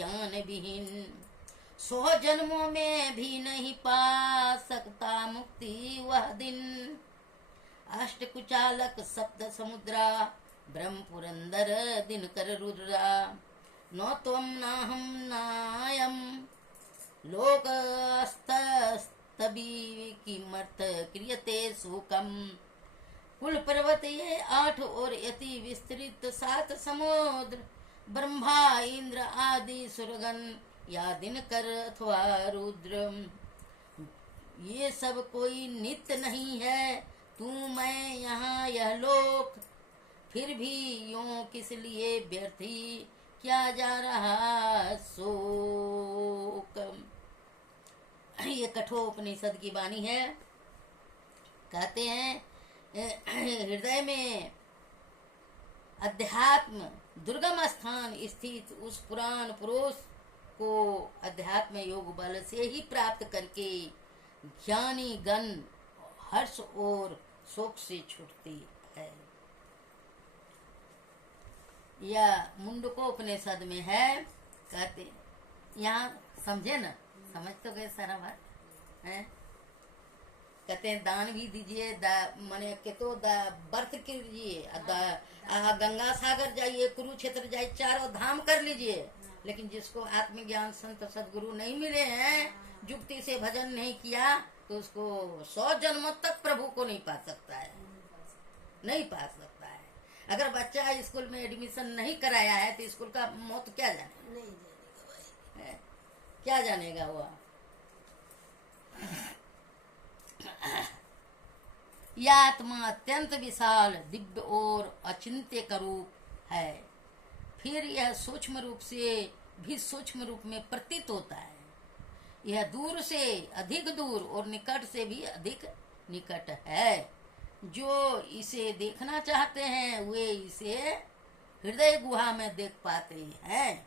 ज्ञान विहीन, 100 जन्मों में भी नहीं पा सकता मुक्ति वह दिन। अष्टकुचालक सप्त समुद्रा, ब्रह्म पुरंदर दिनकर रुद्रा, न त्वं नाहं नायं लोकस्तबी किमर्थ क्रियते शोकम। कुल पर्वत ये 8 और यति विस्तृत 7 समुद्र, ब्रह्मा इंद्र आदि सुरगण या दिनकर अथवा रुद्र, ये सब कोई नित्य नहीं है। तू मैं यहाँ यह लोक, फिर भी यूं किस लिए व्यर्थी क्या जा रहा शोक। ये कठोपनिषद की वाणी है। कहते हैं हृदय में अध्यात्म दुर्गम स्थान स्थित उस पुराण पुरुष को अध्यात्म योग बल से ही प्राप्त करके ज्ञानी गण हर्ष और शोक से छूटती है। यह मुंडकोपनिषद में है। कहते यहाँ समझे ना, समझ तो गए सारा बात है। कहते हैं दान भी दीजिए, माने के तो व्रत कीजिए, गंगा सागर जाइए, कुरुक्षेत्र जाइए, 4 धाम कर लीजिए। लेकिन जिसको आत्मज्ञान संत सदगुरु नहीं मिले हैं, जुक्ति से भजन नहीं किया, तो उसको 100 जन्मों तक प्रभु को नहीं पा सकता है, नहीं पा सकता है। अगर बच्चा स्कूल में एडमिशन नहीं कराया है तो स्कूल का मौत क्या जाने, नहीं जानेगा भाई, क्या जानेगा वो। यह आत्मा अत्यंत विशाल दिव्य और अचिंत्य का रूप है। फिर यह सूक्ष्म रूप से भी सूक्ष्म रूप में प्रतीत होता है। यह दूर से अधिक दूर और निकट से भी अधिक निकट है। जो इसे देखना चाहते हैं वे इसे हृदय गुहा में देख पाते हैं।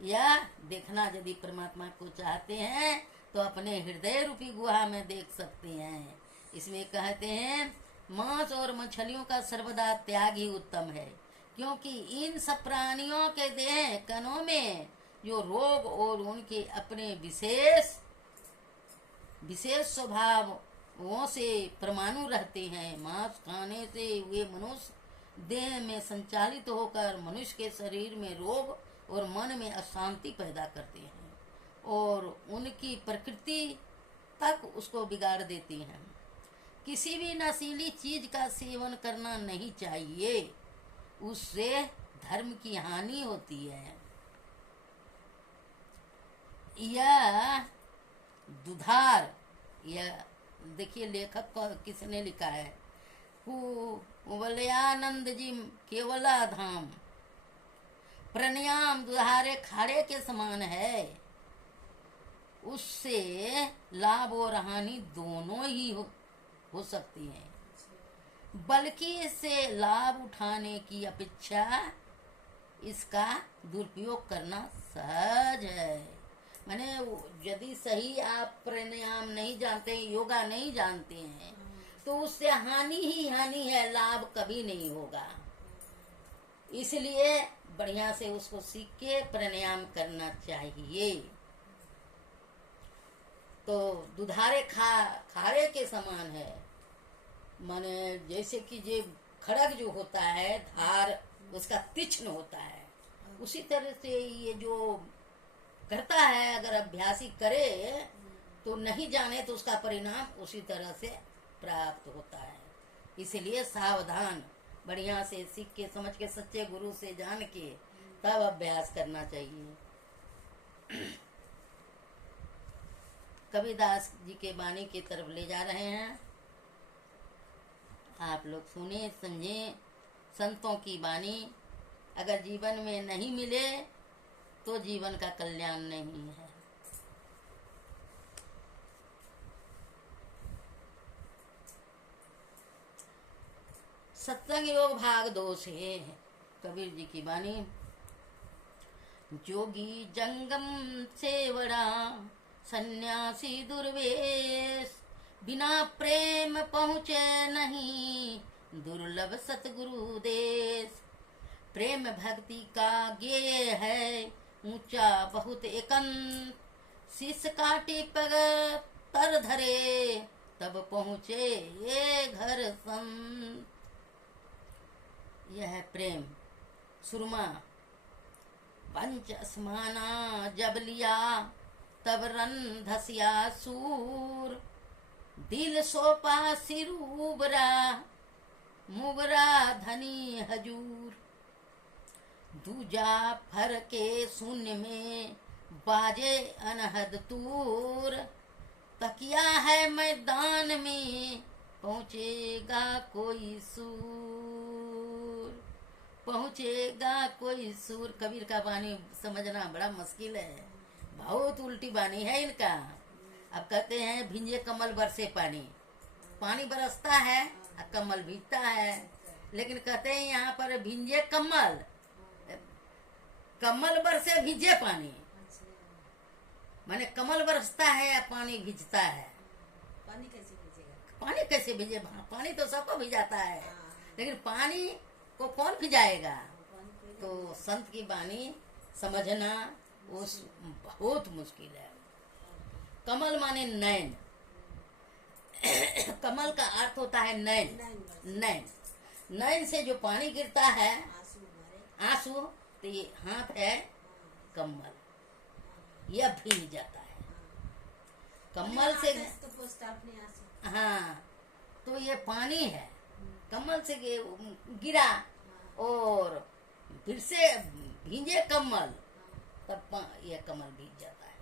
या देखना यदि परमात्मा को चाहते हैं तो अपने हृदय रूपी गुहा में देख सकते हैं। इसमें कहते हैं मांस और मछलियों का सर्वदा त्याग ही उत्तम है, क्योंकि इन सब प्राणियों के देह कणों में जो रोग और उनके अपने विशेष स्वभावों से परमाणु रहते हैं। मांस खाने से वे मनुष्य देह में संचालित होकर मनुष्य के शरीर में रोग और मन में अशांति पैदा करते हैं और उनकी प्रकृति तक उसको बिगाड़ देती हैं। किसी भी नशीली चीज का सेवन करना नहीं चाहिए, उससे धर्म की हानि होती है। यह दुधार, यह देखिए लेखक को किसने लिखा है, कुवलयानंद जी केवला धाम, प्रणयाम दुधारे खाड़े के समान है। उससे लाभ और हानि दोनों ही हो सकती है, बल्कि इससे लाभ उठाने की अपेक्षा इसका दुरुपयोग करना सहज है। माने यदि सही आप प्राणायाम नहीं जानते, योगा नहीं जानते हैं, तो उससे हानि ही हानि है, लाभ कभी नहीं होगा। इसलिए बढ़िया से उसको सीख के प्राणायाम करना चाहिए। तो दुधारे खारे के समान है, माने जैसे कि ये खड़ग जो होता है, धार उसका तीक्ष्ण होता है, उसी तरह से ये जो करता है, अगर अभ्यासी करे तो नहीं जाने तो उसका परिणाम उसी तरह से प्राप्त होता है। इसलिए सावधान, बढ़िया से सीख के समझ के सच्चे गुरु से जान के तब अभ्यास करना चाहिए। कबीरदास जी के वाणी की तरफ ले जा रहे हैं, आप लोग सुने समझे। संतों की वाणी अगर जीवन में नहीं मिले तो जीवन का कल्याण नहीं है। सत्संग योग भाग 2 से कबीर जी की वाणी। जोगी जंगम सेवड़ा सन्यासी दुर्वेश, बिना प्रेम पहुँचे नहीं दुर्लभ सतगुरु देश। प्रेम भक्ति का गेय है ऊंचा बहुत एकांत, शीश काटी पग तर धरे, तब पहुँचे ये घर संत। यह है प्रेम। सुरमा पंच स्माना जब लिया, तब रन धसिया सूर, दिल सोपा सिर उबरा, मुबरा धनी हजूर। दूजा फर के शून्य में बाजे अनहद तूर, तकिया है मैदान में पहुँचेगा कोई सूर, पहुँचेगा कोई सूर। कबीर का बानी समझना बड़ा मुश्किल है, बहुत उल्टी बानी है इनका। अब कहते हैं भिंजे कमल बरसे पानी, पानी बरसता है और कमल भीगता है, लेकिन कहते हैं यहाँ पर भिंजे कमल, कमल बरसे भीजे पानी, माने कमल बरसता है या पानी भिजता है। पानी कैसे भिजेगा? पानी कैसे भिजे? पानी तो सबको भिजाता है, लेकिन पानी को कौन भिजाएगा? तो संत की वाणी समझना उस बहुत मुश्किल है। कमल माने नैन, कमल का अर्थ होता है नैन। नैन, नैन से जो पानी गिरता है आंसू, तो ये हाथ है कमल, यह भीग जाता है कमल से। हाँ, तो ये पानी है, कमल से गिरा और फिर से भींजे कमल, तब यह कमल भीग जाता है।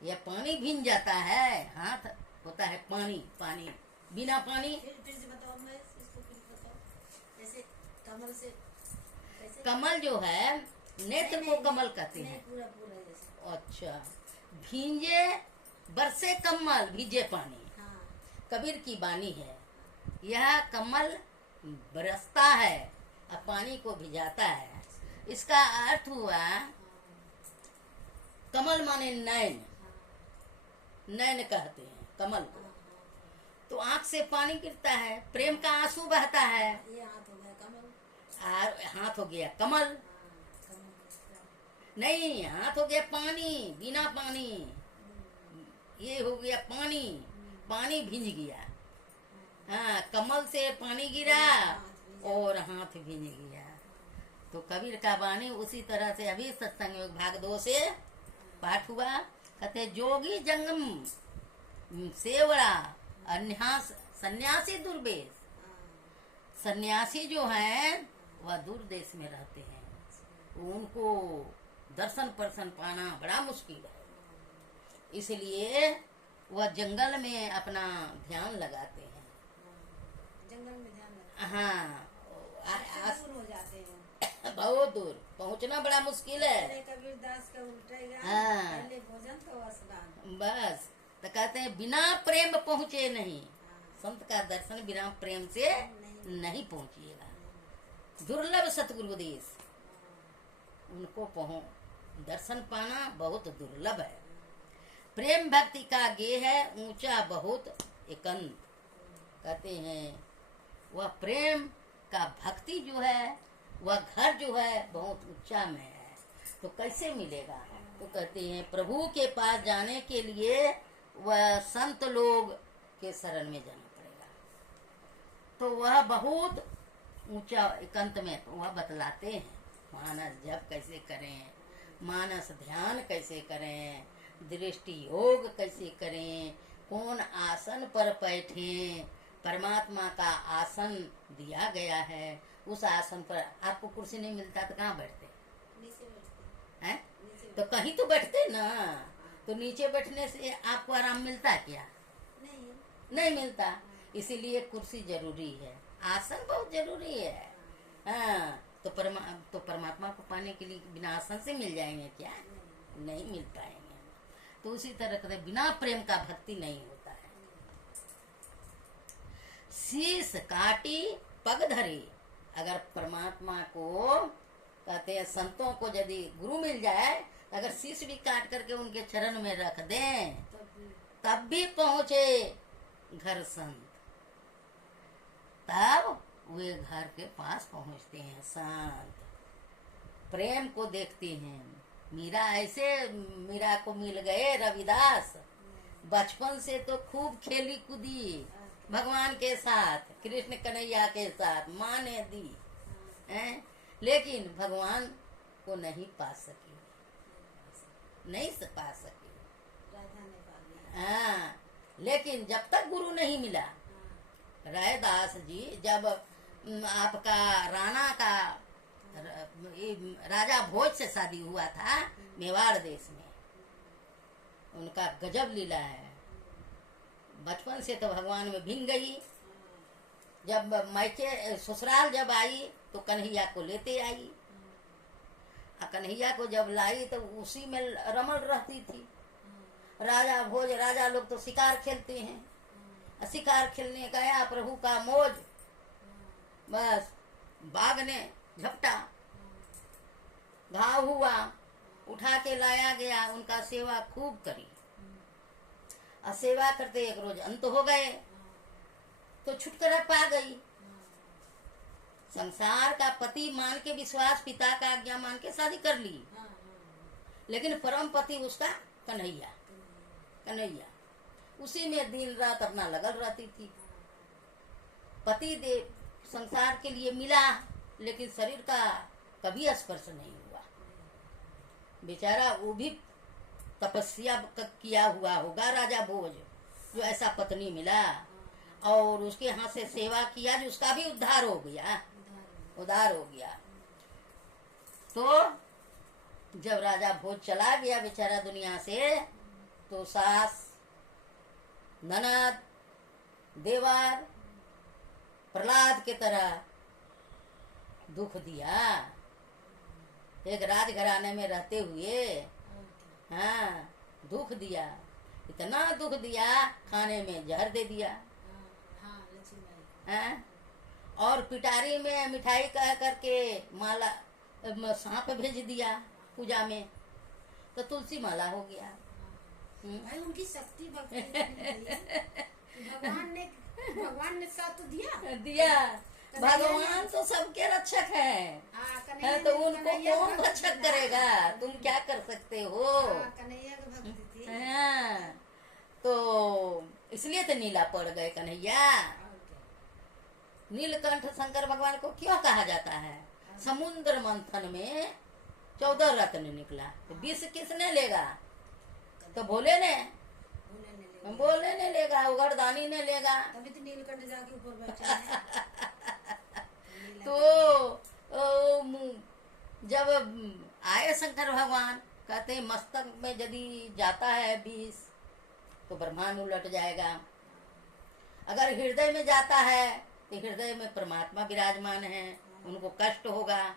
यह पानी भीग जाता है, हाथ होता है पानी, पानी बिना पानी। फिर से बताओ, मैं इसको फिर बताओ। जैसे कमल से कैसे? कमल जो है नेत्र को कमल कहते हैं। पूरा पूरा जैसे। अच्छा, भींजे बरसे कमल भीजे पानी। हाँ। कबीर की वाणी है, यह कमल बरसता है और पानी को भिजाता है। इसका अर्थ हुआ कमल माने नैन, नैन कहते हैं कमल को। तो आंख से पानी गिरता है, प्रेम का आंसू बहता है, ये हाथ हो गया कमल, और हाथ हो गया कमल। नहीं, हाथ हो गया पानी, बिना पानी, ये हो गया पानी, पानी भींज गया। हाँ, कमल से पानी गिरा और हाथ भींज गया। तो कबीर का वाणी उसी तरह से अभी सत्संग योग भाग 2 से पाठ हुआ। कहते जोगी जंगम सेवड़ा अन्यास सन्यासी दुर्वेश। सन्यासी जो हैं वह दूर देश में रहते हैं, उनको दर्शन परसन पाना बड़ा मुश्किल है, इसलिए वह जंगल में अपना ध्यान लगाते हैं। जंगल में ध्यान लगाते हाँ, दूर हो जाते हैं, बहुत दूर पहुंचना बड़ा मुश्किल है। कबीर दास का उल्टा हाँ। पहले भोजन तो स्नान। बस तो कहते हैं बिना प्रेम पहुंचे नहीं, संत का दर्शन बिना प्रेम से नहीं पहुंचिएगा। दुर्लभ सतगुरु उपदेश, उनको दर्शन पाना बहुत दुर्लभ है। प्रेम भक्ति का गे है ऊंचा बहुत एकांत। कहते हैं वह प्रेम का भक्ति जो है, वह घर जो है बहुत ऊंचा में है। तो कैसे मिलेगा? तो कहते हैं प्रभु के पास जाने के लिए वह संत लोग के शरण में जाना पड़ेगा। तो वह बहुत ऊंचा एकांत में वह बतलाते हैं मानस जप कैसे करें, मानस ध्यान कैसे करें, दृष्टि योग कैसे करें, कौन आसन पर बैठें। परमात्मा का आसन दिया गया है, उस आसन पर आपको कुर्सी नहीं मिलता तो कहाँ बैठते हैं? तो कहीं तो बैठते ना। तो नीचे बैठने से आपको आराम मिलता है क्या? नहीं मिलता। इसीलिए कुर्सी जरूरी है, आसन बहुत जरूरी है। हाँ, तो परमात्मा को पाने के लिए बिना आसन से मिल जाएंगे क्या? नहीं मिल पाएंगे। तो उसी तरह कहते बिना प्रेम का भक्ति नहीं होता है। शीश काटी पग धरे, अगर परमात्मा को कहते हैं संतों को यदि गुरु मिल जाए, अगर शीश भी काट करके उनके चरण में रख दें तब भी पहुंचे घर संत, तब वे घर के पास पहुंचते हैं संत। प्रेम को देखते हैं। मीरा ऐसे मीरा को मिल गए रविदास, बचपन से तो खूब खेली कूदी भगवान के साथ, कृष्ण कन्हैया के साथ, माँ ने दी हैं, लेकिन भगवान को नहीं पा सकी, नहीं पा सकी। राधा ने पा लिया। हाँ, लेकिन जब तक गुरु नहीं मिला, रायदास जी जब आपका राणा का राजा भोज से शादी हुआ था मेवाड़ देश में, उनका गजब लीला है। बचपन से तो भगवान में भिंग गई, जब मायके ससुराल जब आई तो कन्हैया को लेते आई, और कन्हैया को जब लाई तो उसी में रमल रहती थी। राजा भोज, राजा लोग तो शिकार खेलते हैं, शिकार खेलने गया, प्रभु का मौज, बस बाघ ने झपटा, घाव हुआ, उठा के लाया गया, उनका सेवा खूब करी, और सेवा करते एक रोज अंत हो गए तो छुटकारा पा गई। संसार का पति मान के, विश्वास पिता का आज्ञा मान के शादी कर ली, लेकिन परम पति उसका कन्हैया, कन्हैया उसी में दिन रात अपना लगल रहती थी। पति देव संसार के लिए मिला, लेकिन शरीर का कभी स्पर्श नहीं हुआ। बेचारा वो भी तपस्या किया हुआ होगा राजा भोज, जो ऐसा पत्नी मिला, और उसके हाथ से सेवा किया, जो उसका भी उद्धार हो गया, उद्धार हो गया। तो जब राजा भोज चला गया बेचारा दुनिया से, तो सास, ननद, देवर प्रहलाद के तरह दुख दिया। एक राजघराने में रहते हुए, हाँ, दुख दिया, इतना दुख दिया, खाने में जहर दे दिया, हाँ, और पिटारी में मिठाई कह करके माला सांप भेज दिया पूजा में, तो तुलसी माला हो गया। भाई उनकी शक्ति भक्ति भगवान ने साथ तो दिया। भगवान तो सबके रक्षक है, तो उनको कौन रक्षक करेगा, तुम क्या कर सकते हो। कन्हैया की भक्ति थी। हाँ, तो इसलिए तो नीला पड़ गए कन्हैया। नीलकंठ शंकर भगवान को क्यों कहा जाता है? समुद्र मंथन में 14 रत्न निकला, तो 20 किसने लेगा? तो भोले ने, भोले ने लेगा, उगरदानी ने लेगा। तभी तो नीलकंठ जाके ऊपर बैठा है। तो जब आए शंकर भगवान, कहते मस्तक में यदि जाता है 20 तो ब्रह्मांड उलट जाएगा, अगर हृदय में जाता है तो हृदय में परमात्मा विराजमान है, उनको कष्ट होगा,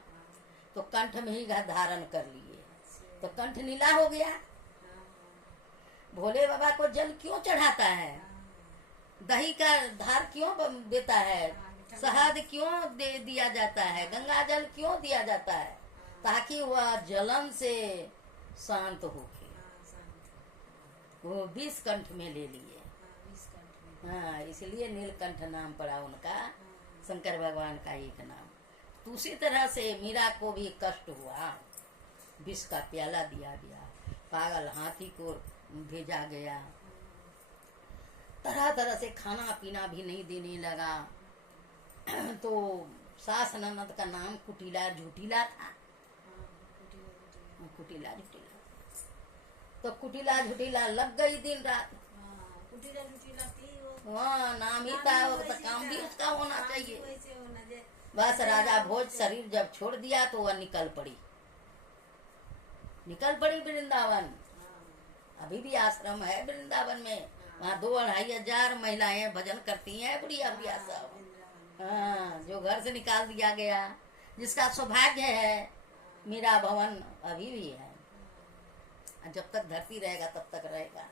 तो कंठ में ही धारण कर लिए, तो कंठ नीला हो गया। भोले बाबा को जल क्यों चढ़ाता है? दही का धार क्यों देता है? शहद क्यों दे दिया जाता है? गंगा जल क्यों दिया जाता है? ताकि वह जलन से शांत हो के, वो 20 कंठ में ले लिए। हाँ, इसलिए नीलकंठ नाम पड़ा उनका, शंकर भगवान का एक नाम। तो उसी तरह से मीरा को भी कष्ट हुआ, विष का प्याला दिया गया, पागल हाथी को भेजा गया, तरह तरह से खाना पीना भी नहीं देने लगा। तो सास ननद का नाम कुटिला झूठीला था, कुटिला झूठीला, तो कुटिला झूठीला लग गई दिन रात। कुटिला झूठीला थी वो। हाँ, नाम ही था, वो तो काम भी उसका होना चाहिए। बस राजा भोज शरीर जब छोड़ दिया तो वह निकल पड़ी वृंदावन। अभी भी आश्रम है वृंदावन में, वहाँ 2-2.5 हजार महिलाएं भजन करती हैं, बुढ़िया बुढ़िया सब। हाँ, जो घर से निकाल दिया गया, जिसका सौभाग्य है, मीरा भवन अभी भी है। जब तक धरती रहेगा तब तक रहेगा।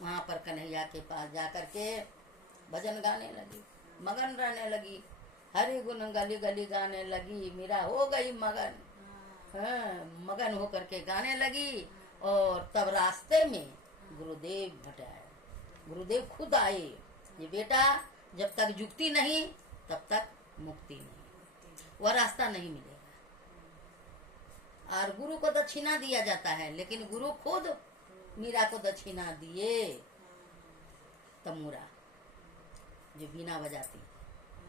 वहाँ पर कन्हैया के पास जाकर के भजन गाने लगी, मगन रहने लगी, हरि गुण गली गली गाने लगी। मीरा हो गई मगन, हाँ, मगन होकर के गाने लगी। और तब रास्ते में गुरुदेव भटाए, गुरुदेव खुद आए, ये बेटा जब तक जुक्ति नहीं तब तक मुक्ति नहीं, वह रास्ता नहीं मिलेगा। और गुरु को दक्षिणा दिया जाता है, लेकिन गुरु खुद मीरा को दक्षिणा दिए। तमूरा जो बीना बजाती,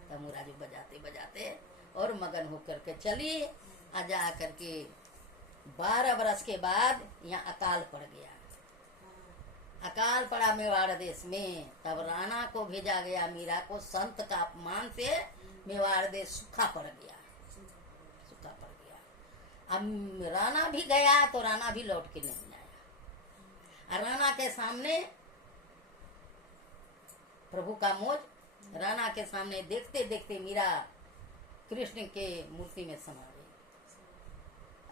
तमूरा जो बजाते बजाते और मगन होकर के चली। आ जा करके 12 बरस के बाद यहाँ अकाल पड़ गया। अकाल पड़ा मेवाड़ देश में। तब राणा को भेजा गया मीरा को, संत का अपमान से मेवाड़ देश सूखा पड़ गया, सूखा पड़ गया। अब राणा भी गया तो राणा भी लौट के नहीं आया। और राणा के सामने प्रभु का मोज, राणा के सामने देखते देखते मीरा कृष्ण के मूर्ति में समा गई।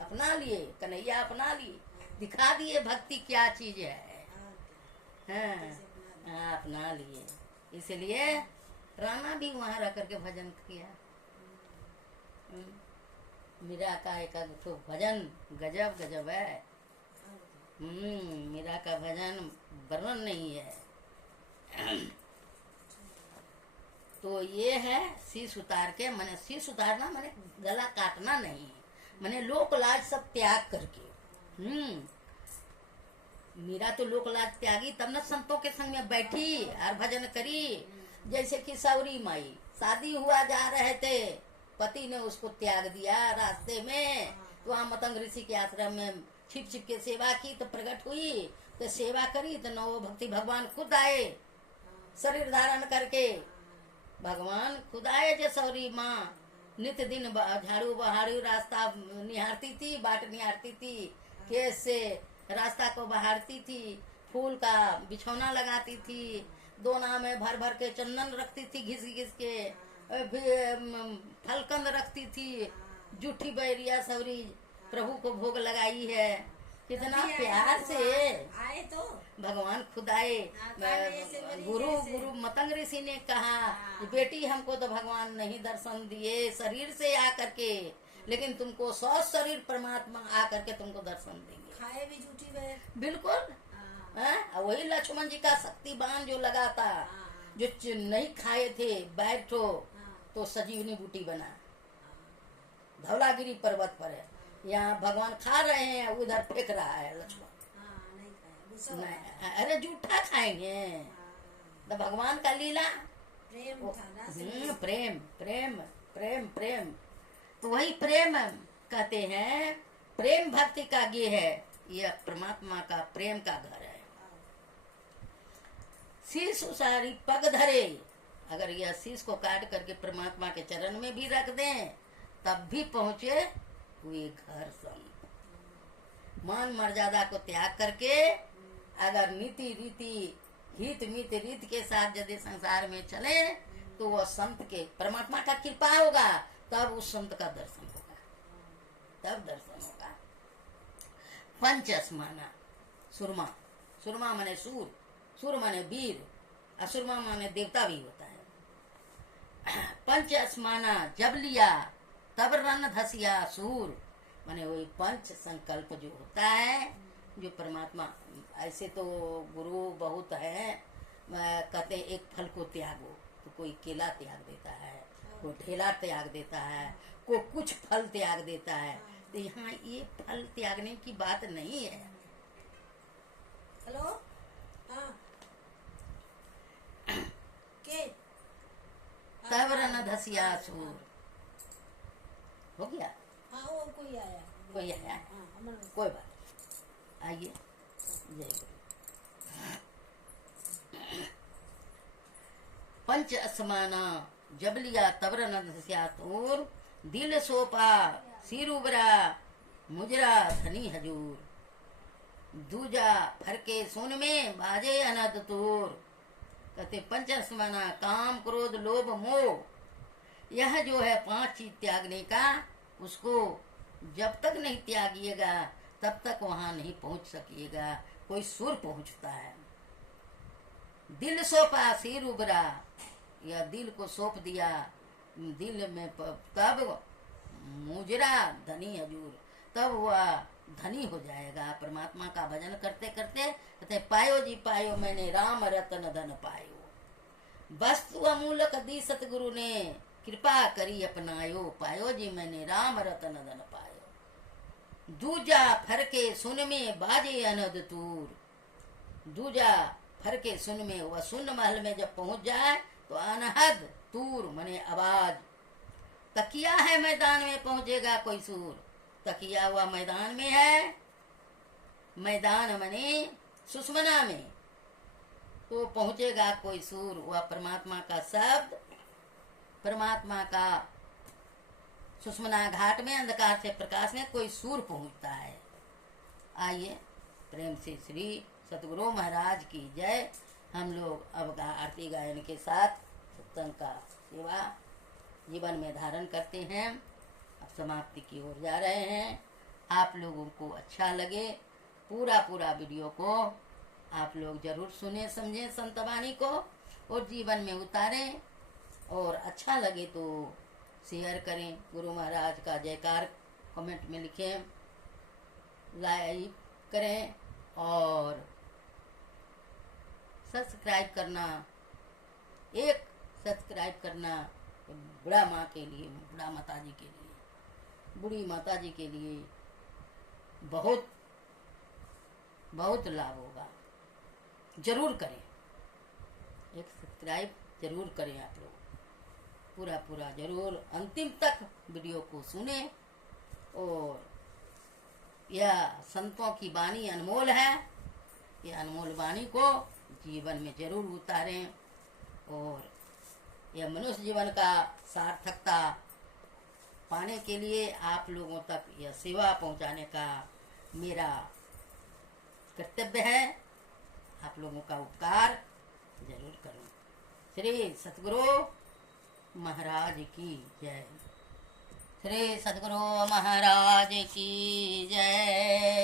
अपना लिए कन्हैया, अपना लिए, दिखा दिए भक्ति क्या चीज है। हाँ, अपना लिए। इसलिए राणा भी वहां रह करके भजन किया। मीरा का एक ठो भजन गजब गजब है। मीरा का भजन वर्णन नहीं है। तो ये है शीश उतार के, मैंने शीश उतारना मैंने गला काटना नहीं, मैंने लोक लाज सब त्याग करके। मीरा तो लोक लाज त्यागी, तब न संतों के संग में बैठी और भजन करी। जैसे कि सौरी माई, शादी हुआ जा रहे थे, पति ने उसको त्याग दिया रास्ते में, तो वहाँ मतंग ऋषि के आश्रम में छिप छिप के सेवा की, तो प्रकट हुई, तो सेवा करी, तो नवो भक्ति भगवान खुद आए शरीर धारण करके। भगवान खुद आए जे सौरी माँ नित्य दिन झाड़ू बहाड़ू रास्ता निहारती थी, बाट निहारती थी, केस से रास्ता को बहारती थी, फूल का बिछौना लगाती थी, दोना में भर भर के चंदन रखती थी, घिस घिस के फलकंद रखती थी। जूठी बैरिया सौरी प्रभु को भोग लगाई है। कितना प्यार से आए तो भगवान खुद आए। गुरु मतंग ऋषि ने कहा कि बेटी हमको तो भगवान नहीं दर्शन दिए शरीर से आकर के, लेकिन तुमको 100 शरीर परमात्मा आकर के तुमको दर्शन देंगे। खाए भी झूठी बैर। बिल्कुल। वही लक्ष्मण जी का शक्तिबान जो लगा था, जो नहीं खाए थे बैठो, तो संजीवनी बूटी बना। धौलागिरी पर्वत पर है, यहाँ भगवान खा रहे हैं, उधर फेंक रहा है लक्ष्मण। नहीं, अरे जूठा खाएंगे तो भगवान का लीला प्रेम था ना। प्रेम प्रेम प्रेम प्रेम। तो वही प्रेम कहते हैं, प्रेम भक्ति का ये है, यह परमात्मा का प्रेम का घर है। शीश उसारी पग धरे, अगर यह शीश को काट करके परमात्मा के चरण में भी रख दें तब भी पहुंचे हुए घर संग। मान मर्यादा को त्याग करके अगर नीति रीति हित मित रीत के साथ यदि संसार में चले तो वह संत के परमात्मा का कृपा होगा, तब उस संत का दर्शन होगा, तब दर्शन होगा। पंच स्माना, सुरमा, सुरमा माने सूर, सूर माने वीर, असुरमा माने देवता भी होता है। पंच स्माना जब लिया तब रन धसिया सूर, माने वही पंच संकल्प जो होता है, जो परमात्मा। ऐसे तो गुरु बहुत है, कहते हैं एक फल को त्यागो, तो कोई केला त्याग देता है, कोई ठेला त्याग देता है, कोई कुछ फल त्याग देता है। तो यहाँ ये फल त्यागने की बात नहीं है। हेलो, हाँ के तब रन धसिया सूर हो गया। हाँ वो कोई आया, कोई आया, कोई बात, आइए जय गुरु। पंच असमाना जब लिया तब रन धसिया सूर, दिल सोपा सिर उबरा मुजरा धनी हजूर, दूजा फरके सुन में बाजे अनद तूर। कहते पंचस्माना काम क्रोध लोभ मोह, यह जो है 5 चीज त्यागने का, उसको जब तक नहीं त्यागिएगा तब तक वहां नहीं पहुंच सकिएगा। कोई सुर पहुंचता है। दिल सौंपा सिर उबरा, या दिल को सौंप दिया, दिल में तब मुजरा धनी हजूर, तब वह धनी हो जाएगा। परमात्मा का भजन करते करते कहते पायो जी पायो मैंने राम रतन धन पायो, वस्तु अमूलक दी सतगुरु ने कृपा करी अपनायो, पायो जी मैंने राम रतन धन पायो। दूजा फरके सुन में बाजे अनद तूर। दूजा फरके सुन में, वह सुन महल में जब पहुंच जाए तो अनहद तूर मने आवाज। तकिया है मैदान में पहुंचेगा कोई सूर। तकिया हुआ मैदान में है, मैदान मने सुषमना में, तो पहुंचेगा कोई सूर। वह परमात्मा का शब्द, परमात्मा का सुषमना घाट में अंधकार से प्रकाश में कोई सूर पहुंचता है। आइए प्रेम से श्री सतगुरु महाराज की जय। हम लोग अब आरती गायन के साथ सत्संग का सेवा जीवन में धारण करते हैं। अब समाप्ति की ओर जा रहे हैं। आप लोगों को अच्छा लगे, पूरा वीडियो को आप लोग जरूर सुने समझें संत वाणी को और जीवन में उतारें। और अच्छा लगे तो शेयर करें, गुरु महाराज का जयकार कमेंट में लिखें, लाइक करें और सब्सक्राइब करना, एक सब्सक्राइब करना बुढ़ा माँ के लिए, बुढ़ा माता जी के लिए, बूढ़ी माता जी के लिए बहुत बहुत लाभ होगा। जरूर करें, एक सब्सक्राइब जरूर करें। आप लोग पूरा जरूर अंतिम तक वीडियो को सुने। और यह संतों की वाणी अनमोल है, यह अनमोल वाणी को जीवन में जरूर उतारें। और यह मनुष्य जीवन का सार्थकता पाने के लिए आप लोगों तक यह सेवा पहुंचाने का मेरा कर्तव्य है। आप लोगों का उपकार जरूर करूं। श्री सतगुरु महाराज की जय। श्री सतगुरु महाराज की जय।